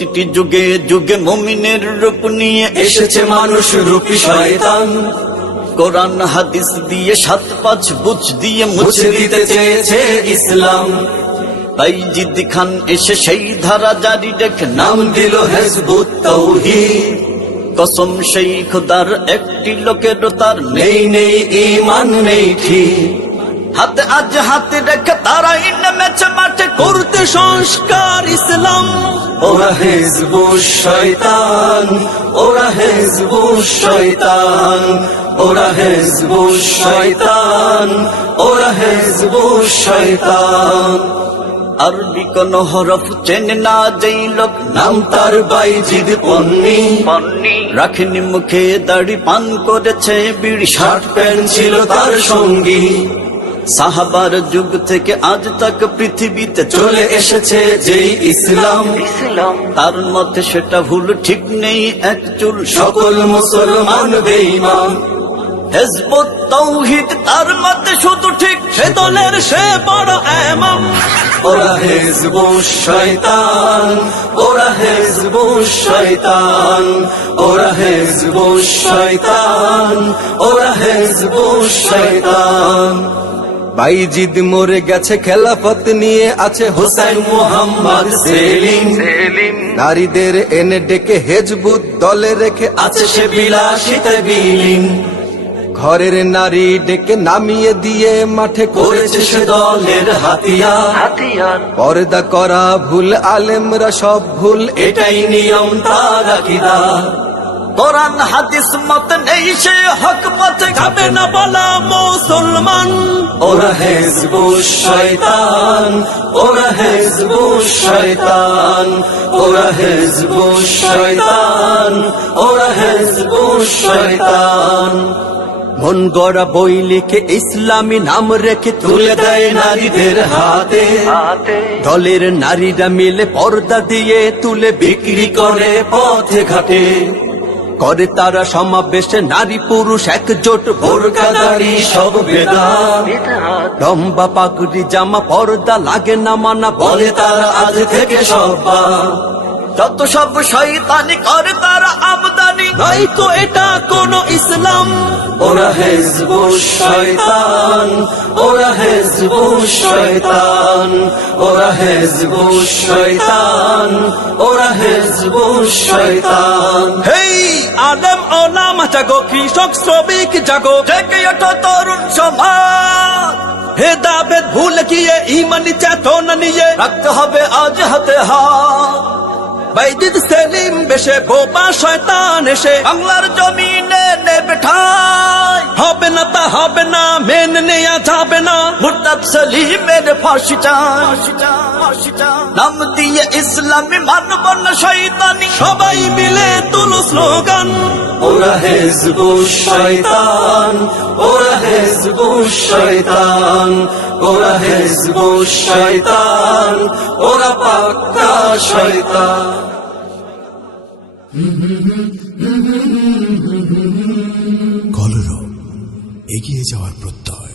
প্রতিটি যুগে যুগে মুমিনের রূপ নিয়ে এসেছে মানুষ রূপী শয়তান, কোরআন হাদিস দিয়ে ৭-৫ বুঝ দিয়ে মুছে দিতে চেয়েছে ইসলাম। তাই জিদ খান এসে সেই ধারা জারি রেখে নাম দিল হিজবুত তাওহীদ। কসম সেই খোদার একটি লোকেরও তার নেই নেই ঈমান নেই ঠিক, হাতে আজ হাতে রেখে তারাই নেমেছে মাঠে করতে সংস্কার ইসলাম। ওরা হিজবুশ শয়তান, ওরা হিজবুশ শয়তান, ওরা হিজবুশ শয়তান, ওরা হিজবুশ শয়তান। আরবি কোন হরফ চেনে না যেই লোক নাম তার বাইজিদ পন্নী, রাখেনি মুখে দাড়ি পান করেছে বিড়ি শার্ট প্যান্ট ছিল তার সঙ্গী। সাহাবার যুগ থেকে আজ তাক পৃথিবীতে চলে এসেছে যেই ইসলাম, তার মতে সেটা ভুল ঠিক নেই এক চুল। সকল মুসলমান বেঈমান। হিজবুত তাওহীদ তার মতে শুধু ঠিক, সে দলের সে বড় ইমাম। ওরা হিজবুশ শয়তান, ওরা হিজবুশ শয়তান, ওরা হিজবুশ শয়তান, ওরা হিজবুশ শয়তান। বাইজিদ মরে গেছে, খেলাফত নিয়ে আছে হোসেন মুহাম্মদ সেলিম। নারীদের এনে ডেকে হিজবুত দলে রেখে আছে সে বিলাসিতা বিলীন। ঘরের নারী ডেকে নামিয়ে দিয়ে মাঠে করেছে সে দলের হাতিয়ার। পর্দা করা ভুল, আলেমরা সব ভুল, এটাই নিয়ম তার আকীদা। কোরআন হাদিস মত নেই সে হক পথে যাবে না বলা মুসলমান। ওরা হিজবুশ শয়তান, ওরা হিজবুশ শয়তান, ওরা হিজবুশ শয়তান, ওরা হিজবুশ শয়তান। মন গড়া বই লিখে ইসলামী নাম রেখে তুলে দেয় নারীদের হাতে। দলের নারীরা মিলে পর্দা দিয়ে তুলে বিক্রি করে পথে ঘাটে। করে তারা সমাবেশে নারী পুরুষ একজোট, বোরকা দাড়ি সব বেদাত। লম্বা পাগড়ি জামা পর্দা লাগে না মানা, বলে তারা আজ থেকে সব। যত সব শয়তানি করে তারা আমদানি, নয়তো এটা কোন ইসলাম। ওরা হিজবুশ শয়তান, ওরা হিজবুশ শয়তান, ওরা হিজবুশ শয়তান, ওরা হিজবুশ শয়তান। হেই আলেম ওলামা জাগো, কৃষক শ্রমিক জাগো, জেগে ওঠো তরুণ সমাজ। ভেদাভেদ ভুলে গিয়ে ইমানি চেতনা নিয়ে রাখতে হবে আজ হাতে হাত। বাইজিদ সেলিম বেশে বোবা শয়তান এসে বাংলার জমিনে নেবে ঠাঁই। হবে না তা হবে না, মেনে নেয়া যাবে না। মুরতাদ সেলিমের ফাঁসি চাই, নাম দিয়ে ইসলামী মানব না শয়তানি। সবাই মিলে তুলো স্লোগান, ওরা হিজবুশ শয়তান, ওরা হিজবুশ শয়তান, ওরা হিজবুশ শয়তান, ওরা পাক্কা শয়তান। কলরব, এগিয়ে যাওয়ার প্রত্যয়।